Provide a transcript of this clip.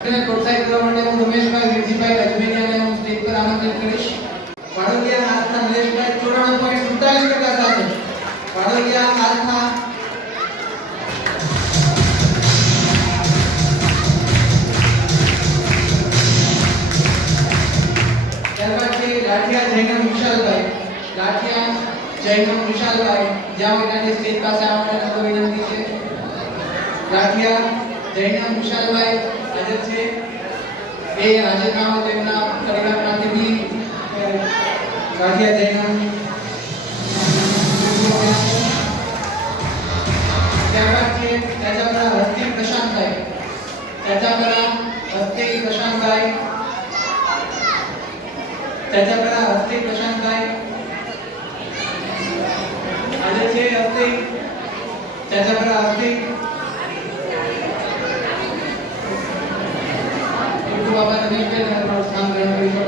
તેને પ્રોત્સાહિત કરવા માટે હું રમેશભાઈ વિરજીભાઈ અજમેરિયાને હું સ્ટેજ પર આમંત્રિત કરીશ. વાડોદિયા આસ્થા નરેશભાઈ 94.47% સાથે વાડોદિયા આસ્થા ત્યારબાદ છે લાઠિયા જૈનમ વિશાલભાઈ. લાઠિયા જૈનમ વિશાલભાઈ જ્યાં વિનાની સ્ટેજ પાસે આવવા માટે વિનંતી છે. લાઠિયા જૈનમ વિશાલભાઈ હાજર છે. એ હાજરનામા તેમના પરિવારમાંથી બી લાઠિયા જૈનમ. ત્યારબાદ છે ત્યાજાપરા હસ્તી પ્રશાંતભાઈ. ત્યાજાપરા હસ્તી પ્રશાંતભાઈ. ત્યાજાપરા હસ્તી પ્રશાંતભાઈ હાજર છે. હસ્તી ત્યાજાપરા હસ્તી બાબા રમેશભાઈ સ્થાન ગ્રહણ કરી શકો.